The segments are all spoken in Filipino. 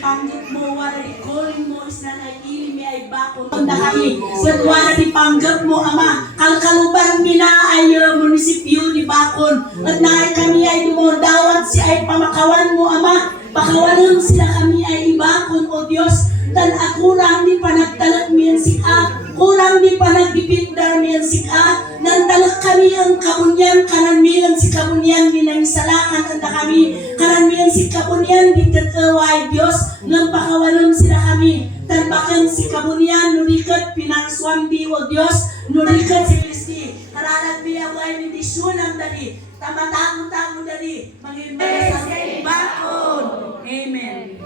panggit mo, wala di calling mo, isna na ilimi ay bakon. Tanda kami, but wala di panggap mo, Ama, kalkaluban nila ay munisipyo di bakon. At naay kami ay dumodawat si ay pamakawan mo, Ama, pakawanan sila kami ay ibakon, O Diyos. Dan akurang di panagtalag miyan si A, kurang di panagdipindar miyan si A, nandalag kami ang kabunyan, kananmiyan si kabunyan, ginangisalakan anda kami, kananmiyan si kabunyan, ditagaway Diyos, ng pakawalan sila kami, tanbakan si kabunyan, nurikat pinangswambi o Diyos, nurikat si Kristi, karalag biyaway bendisyon ang dali, tamatang-tang dali, mag-imbay sa bakon. Amen.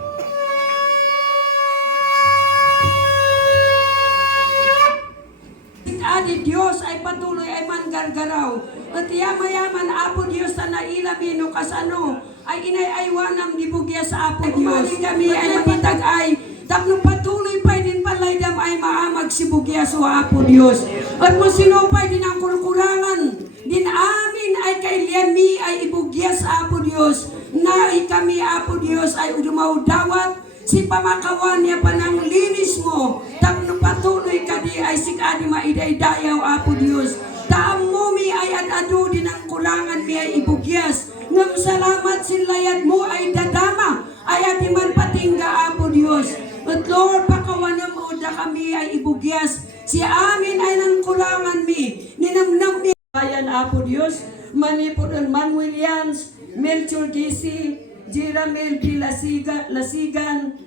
Adi Diyos ay patuloy ay mangargaraw. At yamayaman Apo Diyos na nailami no kasano ay inayaywanam di bugya sa Apo Diyos. Kami ay napitag ay tapno patuloy pa din palaydam ay maamag si bugya sa Apo Diyos. At mo sinopay din ang kulkulangan. Din amin ay kay liyami ay ibugya sa Apo Diyos. Na kami Apo Diyos ay udumawdawat si pamakawan niya pa ng linis mo, tapno patuloy ka di ay sikadi maidaydayaw, Apo Diyos. Taam mo mi ay adado din ang kulangan mi ay ibugyas. Ngam salamat sinlayad mo ay dadama, ay ati man patingga, Apo Diyos. At Lord, pakawanam mo da kami ay ibugyas. Si amin ay nang kulangan mi, ninamnam mi. Ayan, Apo Diyos, Manipod Man Williams, Melchor Gisi, Jeramel P. Lasigan,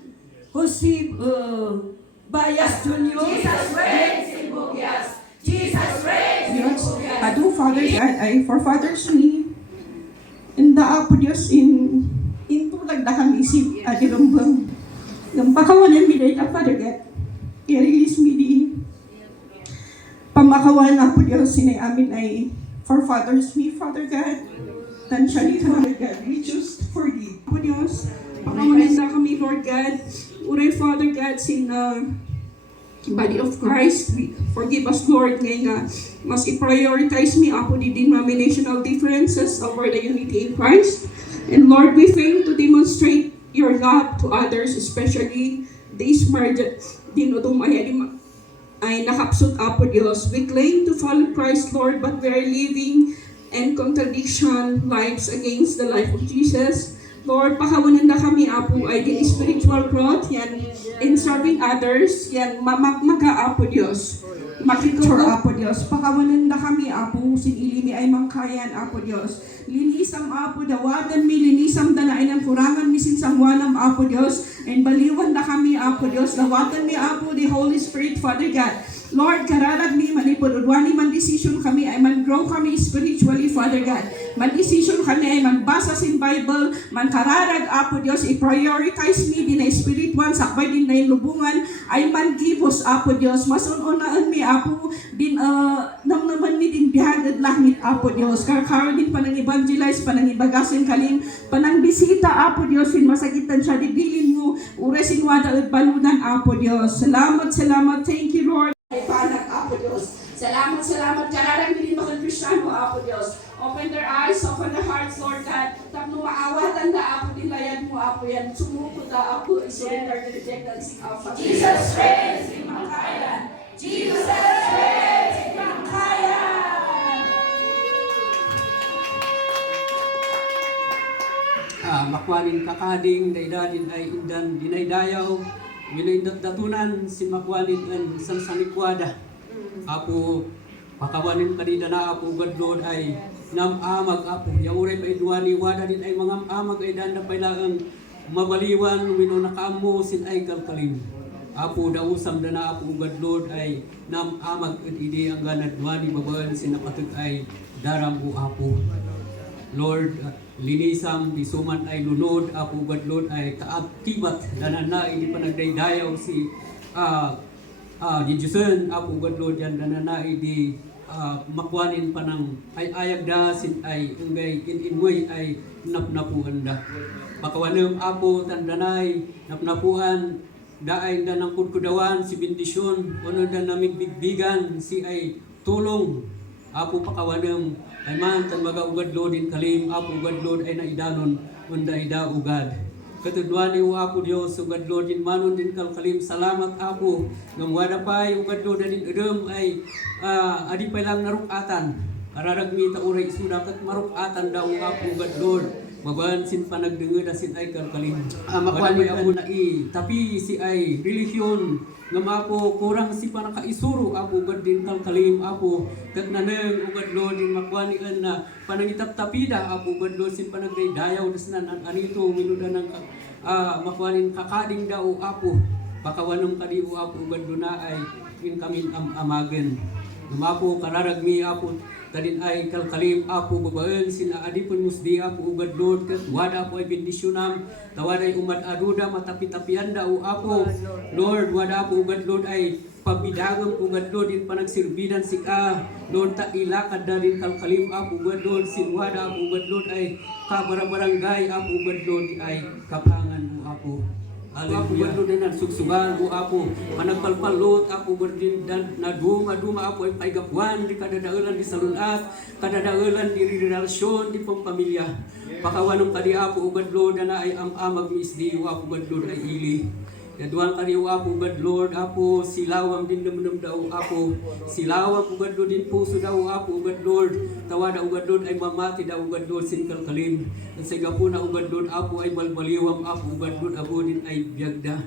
Jose Bayas Jr. Jesus reigns in Bugyas. Jesus reigns in Yes, Bugyas. Ado Father God, ay forefathers me, and the Apo Diyos in tulag da kami isip adirumbang. Ng pakawanan mi dahil Father God, i-release mi di pamakawan Apo Diyos, sinay amin ay forefathers me, Father God. Tansya Father God, we choose to forgive. Apo Diyos, pakawanan na kami, Lord God. Uray, Father God, sin body of Christ. Forgive us, Lord, ngayon mas i-prioritize me, Apo, the denominational differences over the unity in Christ. And Lord, we fail to demonstrate your love to others, especially these margins, ay nakapsot, Apo Diyos. We claim to follow Christ, Lord, but we are living and contradiction lives against the life of Jesus. Lord, pakawanan na kami, Apo, ay din spiritual growth, yan, in serving others, yan, maga, Apo Diyos. Makitur, Apo Diyos. Pakawanan na kami, Apo, sinilimi ay mangkayan, Apo Diyos. Linisam, Apo, dawadan mi, linisam danain ang kurangan mi sinsangwanam, Apo Diyos. And baliwan na kami, mi, Apo Diyos. Lawatan mi, Apo, the Holy Spirit, Father God. Lord, kararag mi, manipod, udwani man decision kami, ay man-grow kami spiritually, Father God. Man-decision kami, ay man-basa sin Bible, man-kararag, Apo Diyos, i-prioritize mi, din na spiritual, sakbay din na lubungan, ay man-gibos, Apo Diyos. Mas ununaan mi, Apo, din, naman mi din bihagad langit, Apo Diyos. Karo din panang-evangelize, panang-ibagasin kalim, panang-bisita, Apo Diyos, sin masakitan siya, dibilin mo, uresin wada at balunan, Apo Diyos. Salamat, salamat. Thank you, Lord. Ay panak, Apo Diyos. Salamat, salamat. Kararang din mga Kristiyano, Apo Diyos. Open their eyes, open their hearts, Lord God. Tapno maawatan da, Apo, nilayan mo, Apo, yan. Sumuko da, Apo, isurrender, reject, and seek out. Jesus reigns in Makayan. Jesus reigns in Makayan. Makwanin kakading, daydadin ay indan dinaydayaw, datunan si makwanin ang sansanikwada. Apo, pakawanin kanina na Apo, God Lord ay namamag Apo. Yauray pa idwani, wada din ay mga amag ay danda pa ilang mabaliwan, mino nakaamo sin ay kalkalim. Apo, dausam na na Apo, God Lord ay namamag at idi ang ganadwani babaan sinapatag ay daram o Apo. Lord, linisam, bisuman ay lunod, Apo God Lord ay kaaktibat, danana, hindi pa nagdaydayaw si Diyosen, Apo God Lord, yan danana, hindi makwanin pa ng ay ayag da, sin ay ungay, iningway ay napnapuan da. Pakawanam, Apo, tandanay, napnapuan, daay da ng kudkudawan, si bendisyon, ano da naming bigbigan, si ay tulong, Apo pakawanam, ay man tan maga ugad Lord in kalim, Apo ugad Lord ay naidanon, unda ida ugad. Katudwan ni Apo Dios ugad Lord in manon din kalkalim, salamat Apo, ngamwada pay ugad Lord din edem ay adi pa lang narukatan. Kararagmi ta uray isuda kat marukatan daw Apo ugad Lord. Maban sin panagdenged asin ay kalkalim. Makwani Apo na tapi si ay relihiyon ngam Apo kurang si panakaisuro Apo ugad din kalkalim Apo kat naneng ugad Lord din makwani na panangitap-tapida Apo ugad Lord sin panagdaydayaw dasnan anito minuda ng makwanin kakading daw Apo pakawanong kadiu Apo ugad na ay in kamin amagen. Ngam Apo kararagmi Apo tadin ay kalkalim Apo babaen sina adipon musdi Apo ugad Lord ket wada Apo ay bendisyonam tawaday umad aduda matapitapian da o Apo Lord wada Apo ugad Lord ay pabidagam ugad Lord in panagserbidan sika Lord ta ilakad da rin kalkalim Apo ugad Lord sin wada Apo ugad Lord ay kabarabarangay Apo ugad Lord ay kapangan o Apo. Apo gado din ang sugsugan o Apo managpalpalot Apo gardin dan na duma Apo ay paigapwan di kadadaulan di salunat kadadaulan di relasyon di pamilya pakawanong kadi Apo ugad Lord na ay amag misdi o Apo ugad Lord ay ili yaduan kadi o Apo ugad Lord Apo silawam din namanam daw Apo silawam ugad Lord din puso daw Apo ugad Lord tawada ugad Lord ay mamati daw ugad Lord sin kalkalim at sa gapuna ugad Lord Apo ay balbaliwam Apo ugad Lord abo din ay biyagda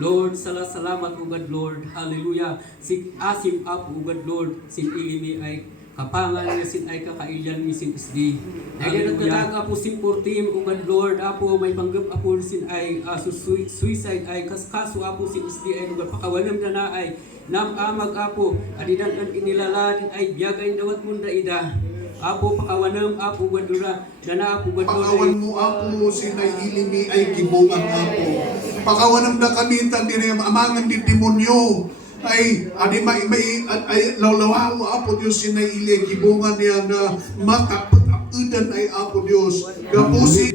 Lord salamat ugad Lord hallelujah si asim Apo ugad Lord sin ilimi ay kapangan nga sin ay kakailyan mi sin isdi ay nagdadag Apo sin portim ugad Lord Apo may panggap Apo sin ay suicide ay kaskaso Apo sin isdi ay ugad pakawalam na ay namamag Apo adidan an inilaladin ay biyagay dawat munda ida Apo pakawanam Apo ugad Lord dana Apo ugad Lord pakawan mo Apo sinay ilimi ay gibungan Apo pakawanam da kamitan din amangan di demonyo ay adi may ay lawlaw Apo Dios sinay ili gibungan niya na matapat udan ay Apo Dios gapusi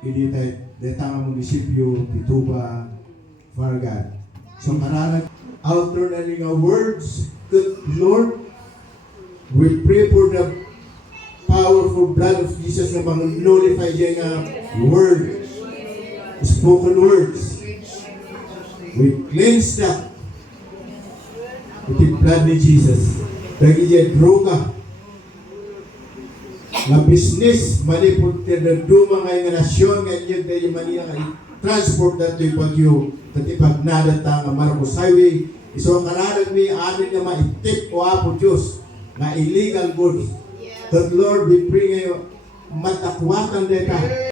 ini datang munisipyo Tituba Fargan so kararag alternately nga words good Lord we pray for the powerful blood of Jesus na mag-nullify yung word spoken words we cleanse that with the blood ni Jesus dagi dyan droga na business malipot ka na duma ngay nga nasyon nga inyo tayo maniya nga transport na ito'y pagyo tatipag nadata nga Marcos Highway iso ang kararag ni amin nga maitip o Apo Diyos nga illegal goods that Lord we pray ngayon matakwatan deta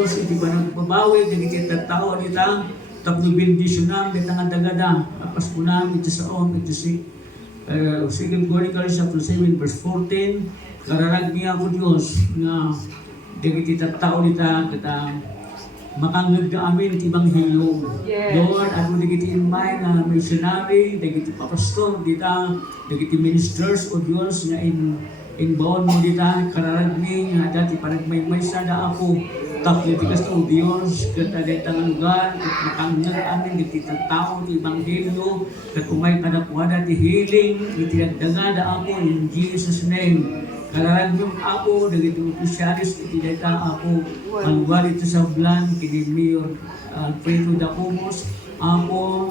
Diyos, iti ba nagbabawi, dagiti tattao, dita, tapno bendisyon nam, dita nga dagada, apas po namin, iti sa on, iti si, 2 Chronicles chapter 7, verse 14, kararag niya ako Diyos, nga, dagiti tattao dita, kita, makangad ka amin, iti Ebanghelyo. Lord, ako dagiti imay na missionary, dagiti papastor, dita, dagiti ministers, o Diyos, nga in baon mo dita, kararag ni, nga dati panagmaymay sada ako, tapos tikas o Diyos, katadetang lugar, at makanggal amin, iti tao, iti Ebanghelyo, at umay kadapuada, iti healing, iti nagdagada ako, in Jesus' name. Kararag yung ako, dagiti opisyalis, iti deta ako, malugar ito sa blan, kini Mayor Alfredo Dacumos, ako,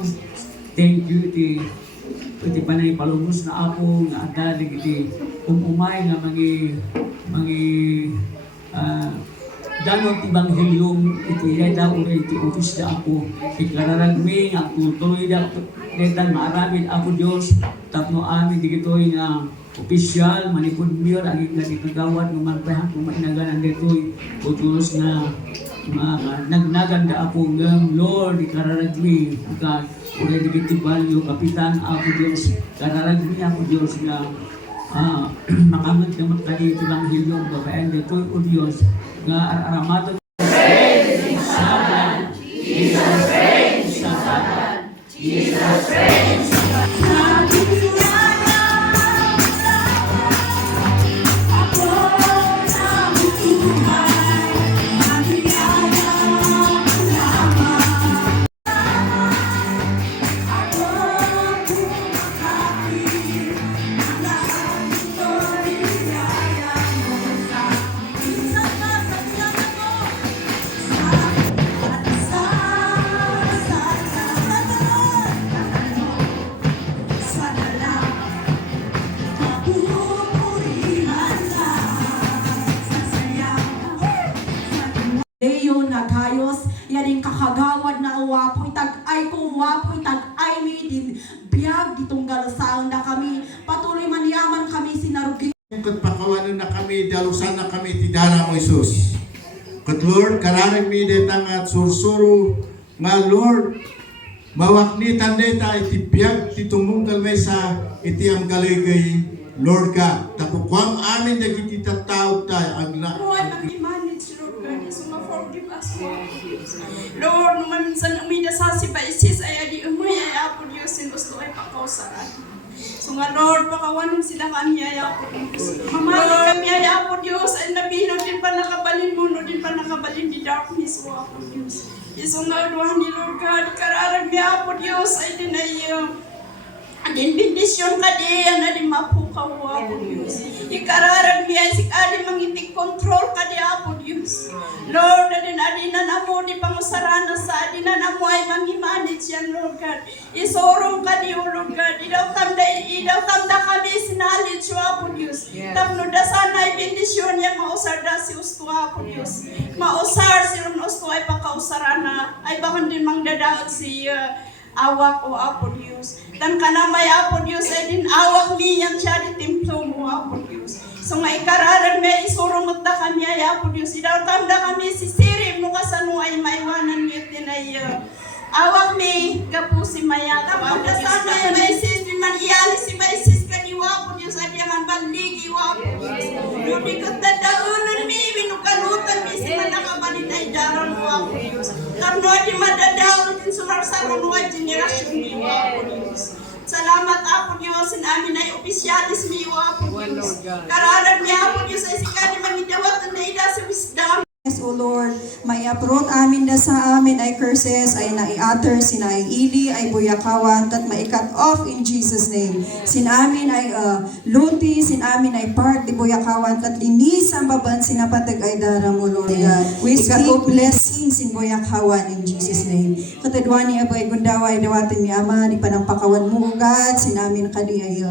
thank you, iti panay palumos na ako, nga adalig iti umay nga danon tibang hilyong iti yada ura iti office da ako ikararagmi nga tutuloy da detan maaramid ako Diyos tapno amin digitoy nga opisyal manipod mayor ang ikagawad ng magpahan kung mainaganan ditoy o Diyos nga nagnagan da ako ng Lord ikararagmi God ura digiti balyo kapitan ako Diyos kararagmi ako Diyos nga makamit na magkali ito lang hilyong babayan dito o Diyos nga aramatan Saban Jesus reigns Saban Jesus reigns Leyo nagayos, yaning kakagawad na uwapoy tag-ay kung uwapoy tag-ay mi din biyag ditong galasang na kami patuloy manyaman kami sinarugi. Kat pakawanan na kami, dalusan na kami, tidara mo Isus. Kat Lord, kararag mi detang at sursuro, nga Lord, mawaknitan deta iti biyag, titumungkal may sa iti am galigay, Lord ka, tapukwang amin dagiti tattaw tayo, agna. So ma-forgive us, Lord, nung maminsan umida sa si Baisis, ay adi umuy, ay apo Diyos, sin gusto ay pakausaran. So nga Lord, pakawanan sila kami, ay apo Diyos. Mamali kami, ay apo Diyos, ay nabino din pa nakabalin mo, no din pa nakabalin di darkness, o apo Diyos. So nga, duhan ni Lord God, kararag ni apo Diyos, ay dinayang. Adin bendisyon ka di, adin mapukaw apo Diyos. Ikararag niya, si adin mangitik control ka di apo Diyos. Lord, adin na mo, di pangusarana sa adin na mo ay mangimanage yan, Lord God. Isorong ka di, O Lord God. Idaw tamda kami sinalit siya, Apo Diyos. Tapno da sana ay bendisyon yan, mausar da si Usto, Apo Diyos. Mausar si Usto ay pakausarana, ay bakon din mangdadaot si awak o Apo Diyos. Dan kanamay Apo Diyos ay din awak niyan siya di templo mo Apo Diyos. So nga ikararag may isurumot na kami ay Apo Diyos. Idaw tamda kami si Siri mo kasano ay maiwanan niyo din ay awak may gapu si Maya. Tapos da sana ay may sis di man iyali si may sis kaniwa Apo Diyos ay diyangan baligi Apo Diyos. Ludi ko tadaunan mi minukalutan mi si manakabalit ay daran mo Apo Diyos. Karno di madadaon din sumarsaro nuwa generasyon niyo Apo Diyos. Salamat Apo Diyos, namin ay opisyalis niyo Apo Diyos. Kararag niya Apo Diyos ay sikadi magidawat na ida sa wisdom. Yes, O Lord, mai-uproot amin na sa amin ay curses, ay nai-utter, sinai-ili, ay buyakawan, at mai-cut off in Jesus' name. Sinamin ay luti, sinamin ay part, di buyakawan, at linis ang baban, sinapatag ay dara mo, Lord God. We speak blessings in buyakawan in Jesus' name. Katadwan ni Abay Gundaway, dawatin ni Ama, di panampakawan mo, God, sinamin ka di ay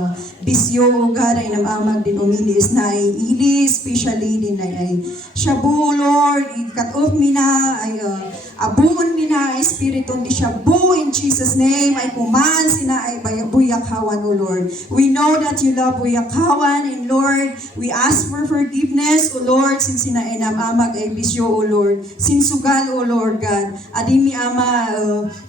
bisyo o God ay namamag din umilis na ay ili, especially din ay shabu, Lord, cut off mi na, ay abuon mi na, espiriton di shabu in Jesus' name, ay kumaan sina ay buyakawan, O Lord. We know that you love buyakawan, and Lord, we ask for forgiveness, O Lord, since sina ay namamag ay bisyo, O Lord, sinsugal, O Lord God, adimi ama,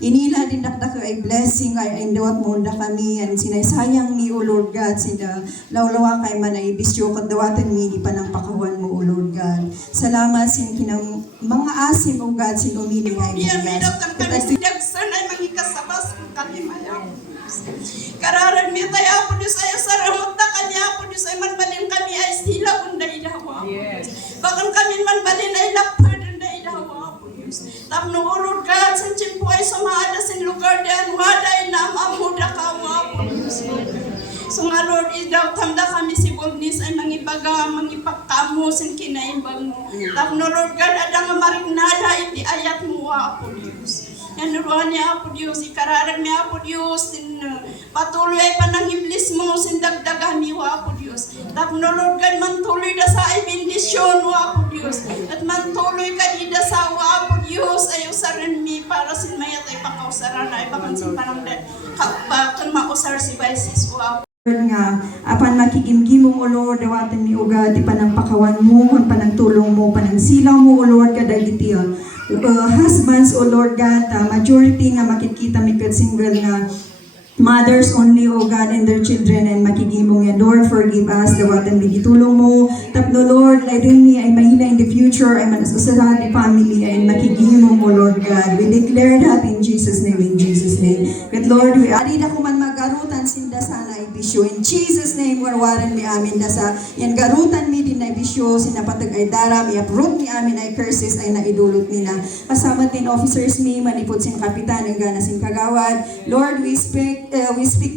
inila din dakdak ay blessing, ay indawat mo da kami, and sinaysayang mi, O Lord God, sina lawlawa kay man ay bisyo, kadawatan mi, di pa ng pakawan mo, O Lord God. Salamat sin kinang mga asim, O God, sin umili ay Yan, may bigas. doktor kami si Jackson ay mangikasabas kung kami mayaw. Kararan mi tayo po Diyos ay saramot na kanya po Diyos ay manbalin kami ay sila unday dawa. Bakang kami manbalin ay lapad unday dawa po Diyos. Tapno ulod God sa tiyempo ay sumada sin lugar diyan waday na mamuda kawa po Diyos. So nga Lord, idaw tamda kami si Bognis ay mangibaga, mangipagkamo sin kinaimbag mo. Tapno Lord God, adang mariknada iti ayat mo po Diyos. Yan nuruan niya po Diyos, ikararan niya po Diyos, patuloy ay panangiblis mo, sindagdagan niya po Diyos. Tapno Lord God, mantuloy da sa ay bendisyon mo po Diyos. At mantuloy ka di da sa wa po Diyos, ay usaran mi para sin mayat ay pakausaran ay bakan sin panangdan. Bakang mausar si Baisis wa Lord nga, apan makigimgimong, O Lord, dawatan mi, O God, di panang pakawan mo, panang tulong mo, panang silaw mo, O Lord, kadagiti, husbands, O Lord God, majority nga makikita mi kat single nga mothers only, O God, and their children, and makigimong yan, Lord, forgive us, dawatan mi, ditulong mo, tapno Lord, laidun mi ay mahila in the future, ay manasusaran di family, ay makigimong, O Lord God. We declare that in Jesus' name, in Jesus' name. But Lord, we adi na kuman magarutan sinda sana ay bisyo. In Jesus' name, warwaran mi amin na sa yan garutan mi din na bisyo, sinapatag ay daram, i-uproot mi amin ay curses ay naidulot mi na. Kasama din officers mi, manipod sin kapitan, ang gana sin kagawad. Lord, we speak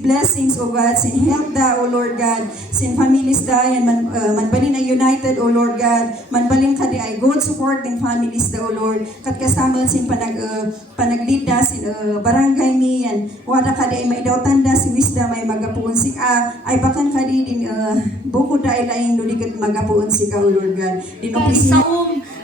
blessings, O God, sin health da, O Lord God, sin families da, yan manbalin ay united, O Lord God, manbalin ka di ay good support din families da, O Lord, kat kasama sin panaglead da, sin barangay mi, yan, wada ka di ay maidaw tanda, si wisdom ay magapuon si ay bakan ka di din, bukod da ay laing luligat magapuon si ka, O Lord God, din opisina.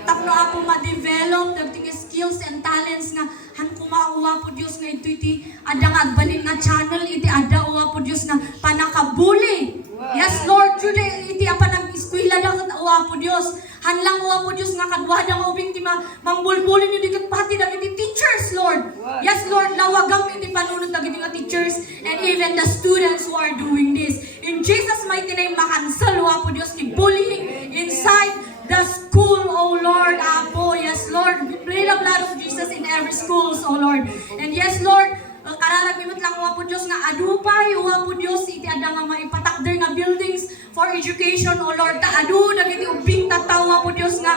Tapno ako ma-develop dagting skills and talents nga han kumauwa po Dios nga iti ada nga agbalin nga channel iti ada uwa po Dios nga panakabuli. Yes Lord, jude iti apa nag-eskwela da kat uwa po Dios. Han lang uwa po Dios nga kadwa da nga ubing ti mangbulbulin iti kat pati dagiti teachers Lord. Yes Lord, lawagam iti panunod dagiti nga teachers and even the students who are doing this. In Jesus mighty name makansel uwa po Dios ni bullying inside the school, oh Lord, Apo, yes Lord, we pray the blood of Jesus in every schools, oh Lord. And yes Lord, kararagmimot lang uwa po Diyos nga adupay, uwa po Diyos, iti ada nga maipatakder nga buildings for education, oh Lord, ta adu, dagiti ubing tatawa po Diyos nga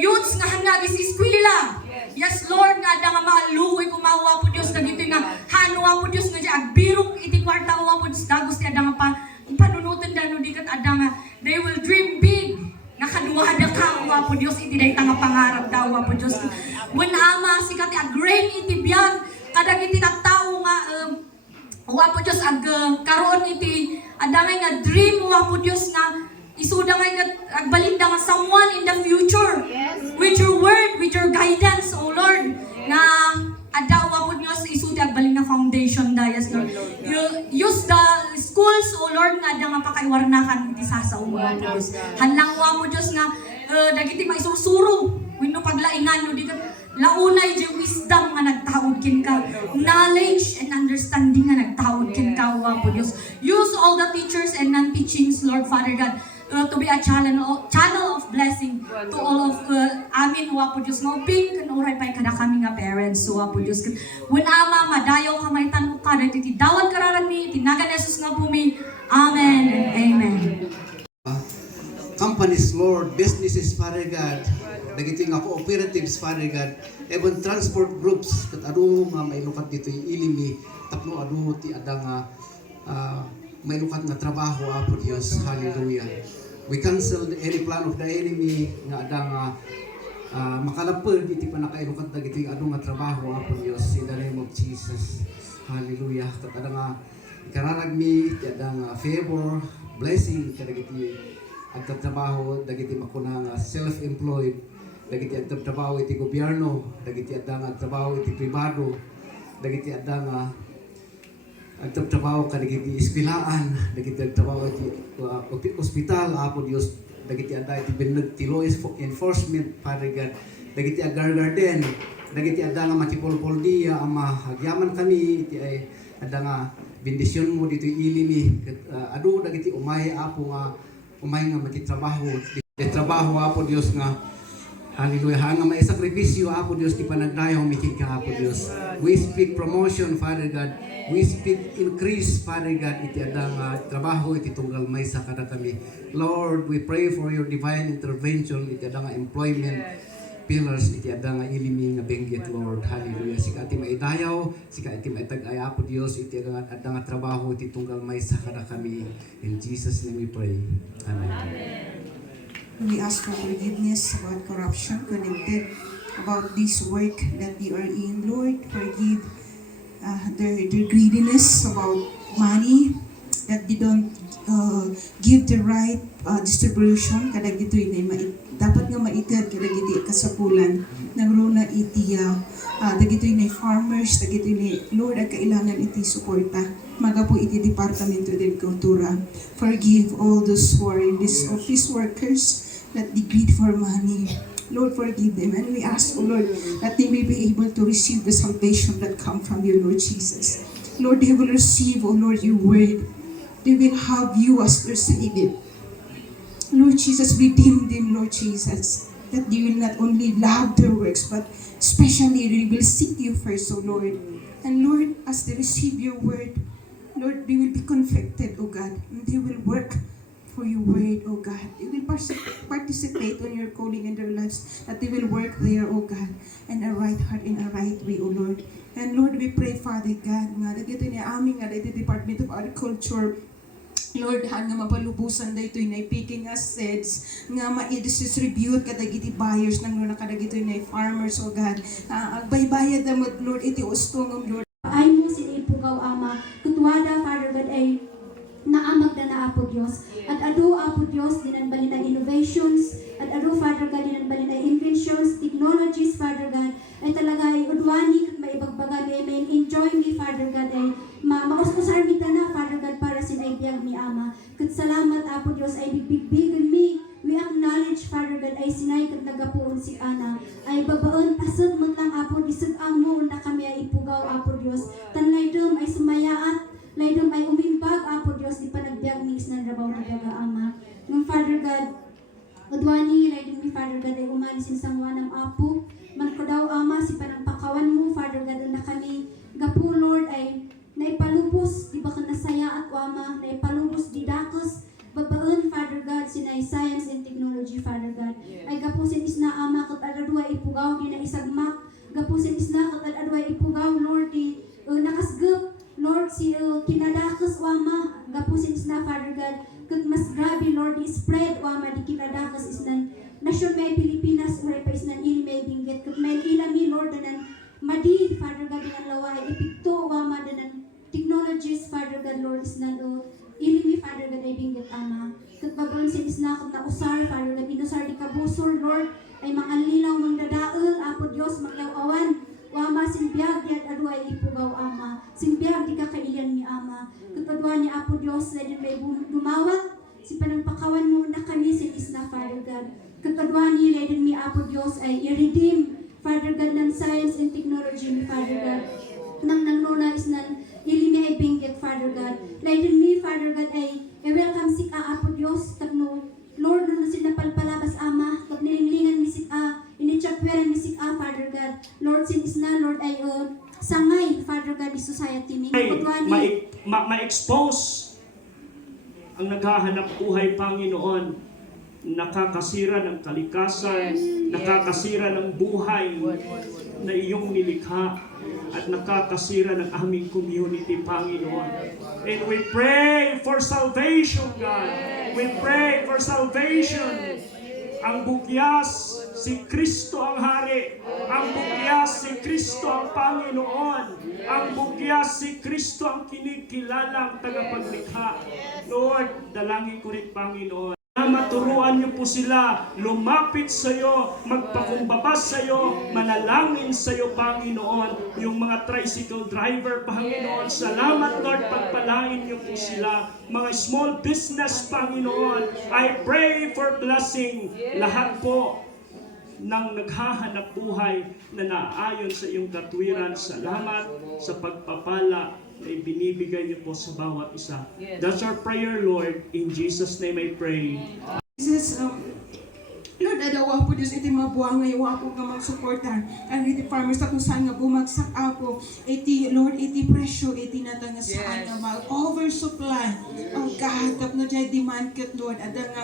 youths nga hanagis iskwila. Yes Lord, nga ada nga maaluoy kumawa po Diyos, dagiti nga hanwa po Diyos nga di agbirok iti kwarta uwa po Diyos, dagos ti ada nga panunutin dano dikat ada nga they will dream big. Nakaduwada ka, uwa po Diyos, iti day tanga pangarap daw, uwa po Diyos. When ama, sikati agrain iti biyag, kadag iti nagtao nga, uwa po Diyos, karoon iti, adamay nga dream, uwa po Diyos, nga, isuda nga agbalinda nga someone in the future. With your word, with your guidance, O Lord, nga, adawa po Diyos, isuda agbaling nga foundation da, yes Lord. You use the schools, O Lord, nga ada nga pakaiwarnakan iti sasauwa po Diyos. Hanlang uwa mo Diyos nga, dagiti maisusuro, wino paglaingan, no, di ka, launay di wisdom nga nagtaod kin ka, knowledge and understanding nga nagtaod kin ka, uwa po Diyos. Use all the teachers and non-teachings, Lord Father God, to be a channel of blessing to all of amin, uwa po Diyos nga, uping kanuray pa kada kami nga parents, uwa po Diyos. When ama, madayaw ka may tanong ka, dahil titidawad kararan mi, tinagan Jesus nga po mi, amen and amen. Companies, Lord, businesses, Father God, dagiti nga cooperatives, Father God, even transport groups, kat adu nga may lukat dito yung ilimi, tapno adu ti ada nga may lukat nga trabaho, Apo Diyos, hallelujah. We cancel any plan of the enemy nga ada nga makalapod iti pa nakailukat dagiti adu nga trabaho, Apo Diyos, in the name of Jesus, hallelujah. Kat ada nga Ikararag mi iti adang favor, blessing kadagiti agtrabaho dagiti makuna nga self-employed, dagiti agtrabaho iti gobyerno, dagiti adang agtrabaho iti pribado, dagiti adang agtrabaho kadagiti eskwelahan, dagiti agtrabaho iti ospital, Apo Dios, dagiti adda iti binag ti law enforcement, Father God, dagiti agargarden, dagiti adda nga matipolpoldia ama agyaman kami iti ay adda nga bendisyon mo dito ilimi adu dagiti umay Apo nga umay nga makitrabaho di trabaho Apo Dios nga hallelujah nga maisakripisyo Apo Dios ti panagdayaw mikig ka Apo Dios. We speak promotion, Father God, we speak increase, Father God, iti adang trabaho iti tunggal maysa kada kami. Lord, we pray for your divine intervention iti adang employment pillars iti adang ilimi nga benggit, Lord. Hallelujah. Sika iti maidayaw, sika iti maitag-ay Apo Dios iti adang trabaho iti tunggal maysa kada kami. In Jesus' name we pray. Amen. We ask for forgiveness about corruption connected about this work that they are in, Lord. Forgive their greediness about money, that they don't give the right distribution kada gito dapat nga maitad kada giti kasapulan nagruna iti dagito ni farmers, dagito ni Lord ang kailangan iti suporta magapo iti Departamento de Cultura. Forgive all those who are in this office workers that they greed for money. Lord, forgive them. And we ask, oh Lord, that they may be able to receive the salvation that come from you, Lord Jesus. Lord, they will receive, oh Lord, your word. They will have you as their Savior. Lord Jesus, redeem them, Lord Jesus, that they will not only love their works, but especially they will seek you first, oh Lord. And Lord, as they receive your word, Lord, they will be convicted, oh God, and they will work for your word, oh God. They will participate on your calling in their lives, that they will work there, oh God, in a right heart, in a right way, oh Lord. And Lord, we pray, Father God, nga dagito ni aming nga dagito Department of Agriculture, Lord, nga mapalubusan da ito na picking as seeds, nga ma-distribute kadagiti buyers nang nakadagito na farmers, oh God. Agbaybayad na mo, Lord, iti ustong, Lord. Ay mo sinipugaw ama, kutwada, Father God, ay naamag na Apo Dios. At ado, Apo Dios, dinanbalin na innovations, at ado, Father God, dinanbalin na inventions, technologies, Father God, ay talaga ay udwani, kat maibagbaga ay may enjoy me, Father God, ay mauskusar kita na, Father God, para sinaibiyag mi Ama. Kat salamat, Apo Dios, ay bigbigan mi. We acknowledge, Father God, ay sinay kat nagapuon si Ana, ay babaon, asad mo lang, Apo, disag ang mo, na kami ay ipugaw, Apo Dios. Tanlay dum ay sumayaat, laydom ay umimbag, Apo Dios, di pa nagbiag mings na rabaw na baga Ama. Nung Father God, udwani, laydom ni Father God ay umalisin sa ng Apo. Man ko daw Ama, si panagpakawan mo, Father God, na kami gapu, Lord, ay naipalubos, di ba ka nasaya at Ama, naipalubos di dakos, babaon, Father God, sinay science and technology, Father God. Ay gapusin isna Ama, kat adadwa ipugaw, di na isagmak, gapusin isna, kat adadwa ipugaw, Lord, di nakasgap, Lord, si kinadakas Ama, gapusin isna, Father God, kat mas grabe, Lord, di spread Ama, di kinadakas isnan, nasyon may Pilipinas, uray pa isnan ili may binggit, kat may ilami, Lord, danan madi, Father God, danan laway, ipikto Ama, danan technologies, Father God, Lord, isnan ilimi, Father God, ay binggit Ama, kat babaon sin isna, kat nausar, Father God, inusar di kabusor, Lord, ay mga linaw, mga dadaal, Apo Dios, maglaw-awan, Wama, sinbiyag di at adwa ipugaw Ama. Sinbiyag di kakailian ni Ama. Katadwa ni Apo Dios na din may dumawat. Si panagpakawan mo na kami sinis na, Father God. Katadwa ni din mi Apo Dios ay i-redeem, Father God, ng science and technology ni Father God. Nang nangnuna is nan ilimi ay binggit, Father God. Laydin mi, Father God, ay welcome si ka Apo Dios. Katno, Lord, nung sila palpalabas Ama. Kag nilinglingan mi si ka. Inichapweran mi si ka, Father God. Lord, sinis na, Lord, ay sangay, Father God, di society mi. Ma-expose ang naghahanap buhay, Panginoon, nakakasira ng kalikasan, nakakasira ng buhay na iyong nilikha, at nakakasira ng aming community, Panginoon. And we pray for salvation, God. We pray for salvation. Ang bugyas, si Kristo ang hari. Ang bugyas, si Kristo ang Panginoon. Ang bugyas, si Kristo ang kinikilalang tagapaglikha. Lord, dalangin ko rin, Panginoon, na maturuan niyo po sila lumapit sa iyo, magpakumbaba sa iyo, manalangin sa iyo, Panginoon. Yung mga tricycle driver, Panginoon, salamat, Lord, pagpalain niyo po sila. Mga small business, Panginoon, I pray for blessing. Lahat po ng naghahanap buhay na naayon sa iyong katwiran. Salamat sa pagpapala na ibinibigay niyo po sa bawat isa. That's our prayer, Lord. In Jesus' name I pray. Jesus, Lord, adawa po Diyos, iti mabuang ngayon, wapo nga mag-supportan. Ang iti farmers, kung saan nga bumagsak ako, iti, Lord, iti presyo, iti natang nga saan nga mag-oversupply. Oh God, tapno dyan demand kat, Lord, ada nga,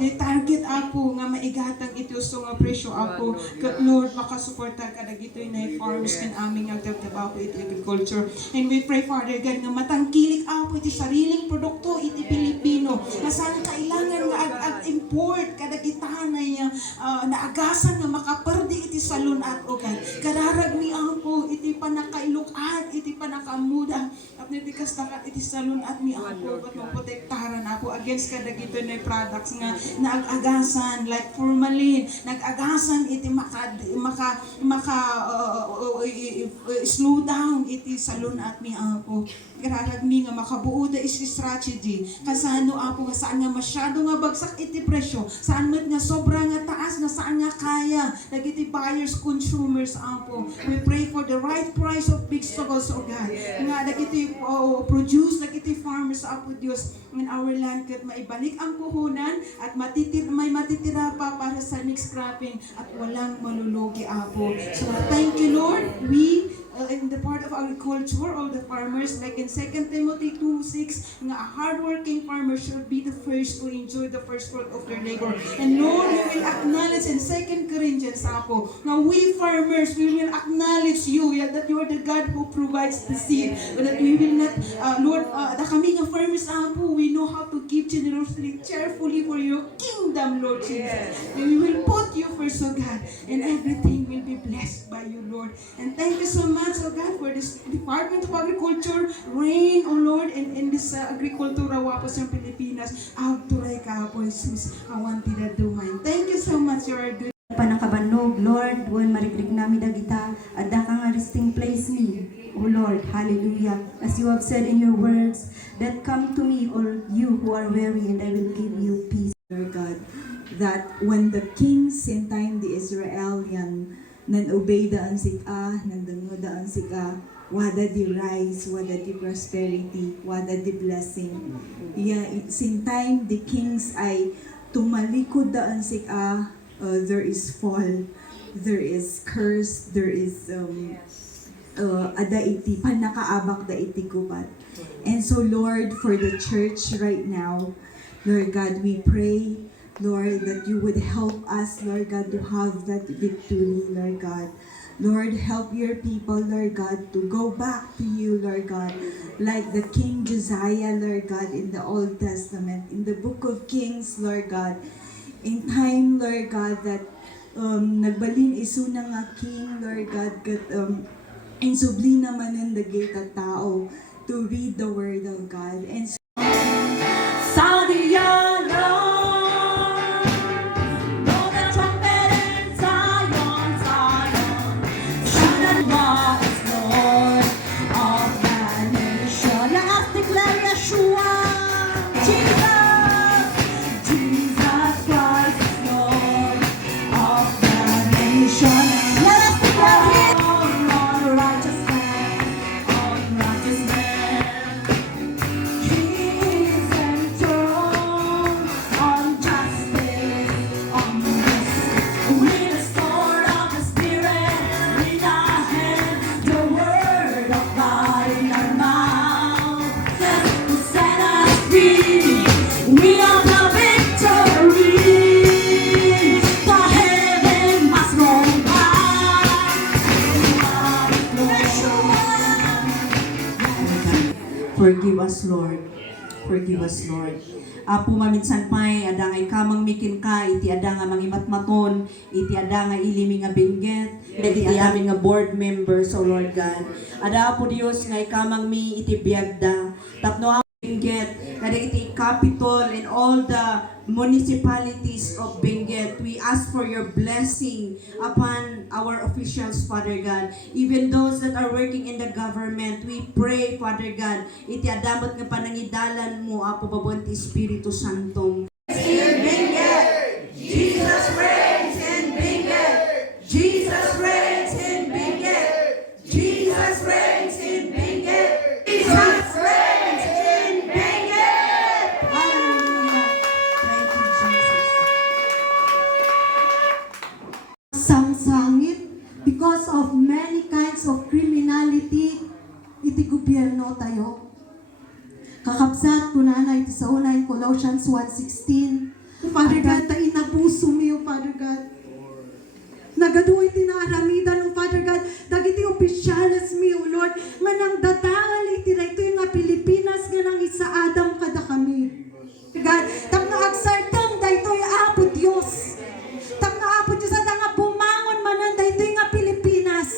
the target ako, nga maigatang iti uso nga presyo ako, kat, Lord, makasuportan ka na gito yung farmers kan aming agdagdabaw ko iti agriculture. And we pray, Father God, nga matangkilik ako iti sariling produkto, iti Pilipino, na saan kailangan nga ag-import, kadagitahan na naagasan nga makaperdi iti salon at ogan. Kararag ni ako iti panakailukan, iti panakamuda at nitikas nakat iti salon at mi ako at maprotektaran ako against kadagito na products nga naagagasan like formalin, nagagasan iti slow down iti salon at mi ako. Kararag mi nga makabuo da is strategy kasano ako nga saan nga masyado nga bagsak iti presyo, saan met nga sobra nga taas na saan nga kaya dagiti buyers, consumers ako. We pray for the right price of vegetables, O God. Nga dagiti produce, dagiti farmers ako Dios in our land kat maibalik ang puhunan at may matitira pa para sa next cropping at walang malulugi ako. So thank you, Lord. We in the part of agriculture, all the farmers, like in 2 Timothy 2:6, nga a hardworking farmer should be the first to enjoy the first fruit of their labor. And Lord, we will acknowledge in 2 Corinthians ako, now we farmers, we will acknowledge you, that you are the God who provides the seed, but that we will not, Lord, na kami nga farmers ako, we know how to give generously, cheerfully for your kingdom, Lord Jesus. And we will put you first, O God, and everything will be blessed by you, Lord. And thank you so much, O God, for this Department of Agriculture, rain, O Lord, and in this agricultura wapos ng Pilipinas, agturay ka po, Jesus, awanti na dumain. Thank you so much, you are good. Panakabanog, Lord, when marikrik namin dagita, at ka nga resting place me, O Lord, hallelujah. As you have said in your words, that come to me, all you who are weary, and I will give you peace. Lord God, that when the kings in time the Israelian nan obey daan sika, nan dango daan sika, wada di rise, wada di prosperity, wada di blessing. Sin time the kings ay tumalikod daan sika, there is fall, there is curse, there is ada iti panakaabak da iti kubat. And so Lord, for the church right now, Lord God, we pray, Lord, that you would help us, Lord God, to have that victory, Lord God. Lord, help your people, Lord God, to go back to you, Lord God, like the King Josiah, Lord God, in the Old Testament, in the book of Kings, Lord God, in time, Lord God, that nagbalin isu na nga king, Lord God, kat insubli naman ng dagit at tao to read the word of God. And so, forgive us, Lord. Forgive us, Lord. Apo maminsan pay ada nga ikamang mikin ka iti ada nga mangimatmaton, iti ada nga ilimi nga bingget, iti amin nga board members, O Lord God. Ada Apo Dios nga ikamang mi iti biagda. Tapno Benguet, iti capital and all the municipalities of Benguet. We ask for your blessing upon our officials, Father God. Even those that are working in the government, we pray, Father God, iti adamot nga panangidalan mo, Apo Babonti Espiritu Santo. In Benguet, Jesus reigns in Benguet. Jesus reigns in Benguet. Jesus reigns in Benguet. Jesus reigns in Benguet. Hallelujah. Thank you, Jesus. Samsangit because of many kinds of criminality iti gobyerno tayo. Kakabsat ko na iti sa unay Colossians 1:16. Father God, ta inabuso miyo, Father God. Nagaduoy tinaaramidan, O Father God, dagiti opisyales mi, O Lord, manang datangal iti rayto yung nga Pilipinas nga nang isa Adam kada kami. God, tapno agsartam daytoy Apo Dios. Tapno Apo Dios ada nga bumangon manan daytoy nga Pilipinas.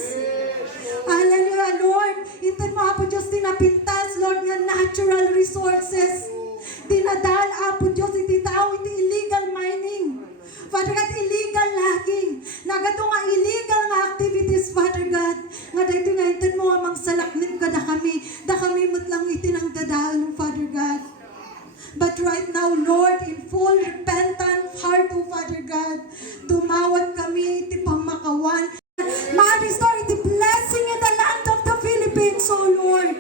Hallelujah, Lord. Inten mo Apo Dios tinapintas, Lord, nga natural resources. Dinadal Apo Dios iti tao iti illegal mining. Father God, illegal logging. Nagato nga illegal nga activities, Father God. Nga dito nga inten mo amang salaknip ka da kami matlang itinang dadaan, Father God. But right now, Lord, in full repentant heart, O Father God, tumawad kami iti pamakawan. Ma-restore iti blessing in the land of the Philippines, O Lord.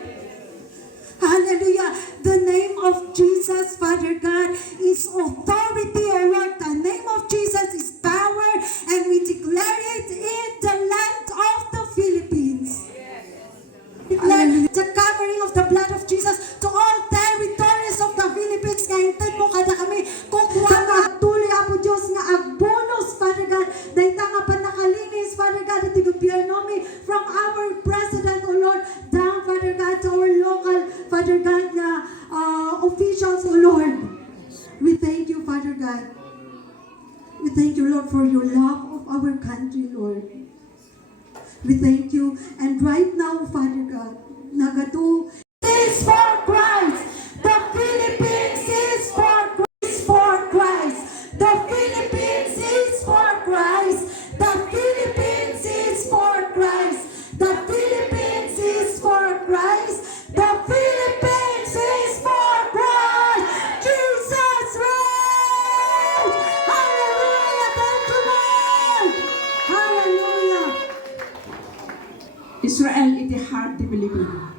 Hallelujah. The name of Jesus, Father God, is authority, O Lord. The name of Jesus is power, and we declare it in the land of the Philippines. Declare the covering of the blood of Jesus to all territories of the Philippines. Ngayon mo kada kami, kukuha nga tuloy, Apo Diyos, nga agbonos, Father God, dahil nga panakalinis, Father God, at gobyerno mi from our President, O Lord, down, Father God, to our local, Father God, nga officials, O Lord. We thank you, Father God. We thank you, Lord, for your love of our country, Lord. We thank you. And right now, Father God, nagatu is for Christ. The Philippines is for Christ. The Philippines is for Christ. The Philippines is for Christ. The Philippines is for Christ. The Philippines is for Christ. Jesus reigns. Hallelujah. Thank you, Lord. Hallelujah. Israel iti heart ti Pilipino.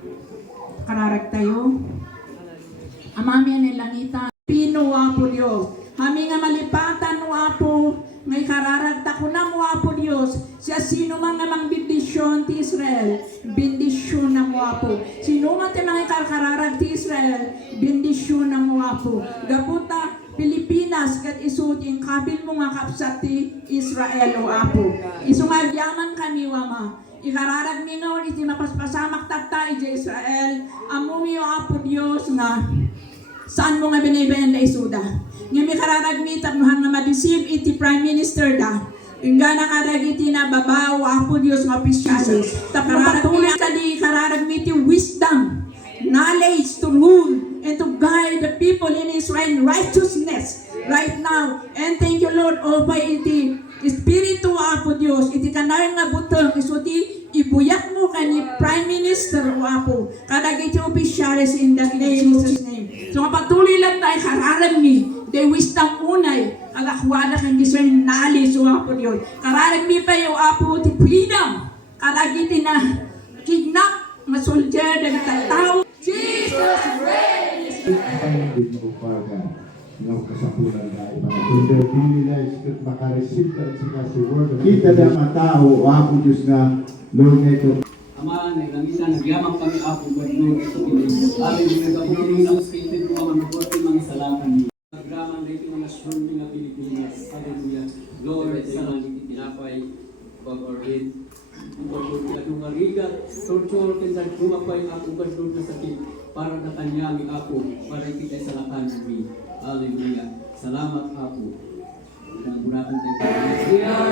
Kararag tayo. Amami ang langita. Pino Apo Dios. Hami nga malipatan o Apo. Ngay kararag ta ko na mo Apo Dios. Siya sino man nga mang bindisyon ti Israel. Bindisyon na mo Apo. Sino man ti mga kararag ti Israel. Bindisyon na mo Apo. Gaputa Pilipinas kat isuting kabil mo nga kapsat ti Israel o Apo. Isungagyaman kaniwa ma. Ikararag ni no, iti mapaspasamak tata iti Israel. Amumi o Apo Dios nga saan mo nga binibayan na isuda. Nga may kararag ni tapnuhan nga ma-receive iti Prime Minister da. Yung nga nakarag iti na babaw Apo Dios nga opisyalis. Tapararag ni di kararag ni iti wisdom, knowledge to rule and to guide the people in Israel in righteousness right now. And thank you Lord, all by iti Espiritu Apo Dios, iti kanay nga butang isuti ibuyat mo kani Prime Minister o Apo, kadag iti opisyalis in the name of Jesus name. So patuloy lang tayo kararag ni, they wisdom unay, ang akwada kang discern knowledge o Apo Dios. Kararag ni pa yung Apo ti freedom, kadag iti na kidnap, masoldier, nagtatao. Jesus reigns! Ng kasapunan dahil mga in their daily lives kat makareceive ka sila si word. Kita na mga tao, Apo Diyos na Lord na ito. Ama, naglamita, nagyamang kami Apo Lord, ito kini. Amin yung nagkapunin ng spirited mo, manubot yung mga salakan niyo. Nagraman na ito mga strong mga Pilipinas. Hallelujah. Lord, salamat iti tinapay, pag-ordain. Lord, yung marigat, torture, kinsan kumapay, Apo Lord na sakit, para na kanya, Apo, para ikitay salakan niyo. Hallelujah. Salamat Apo. Nang gunakan tayo.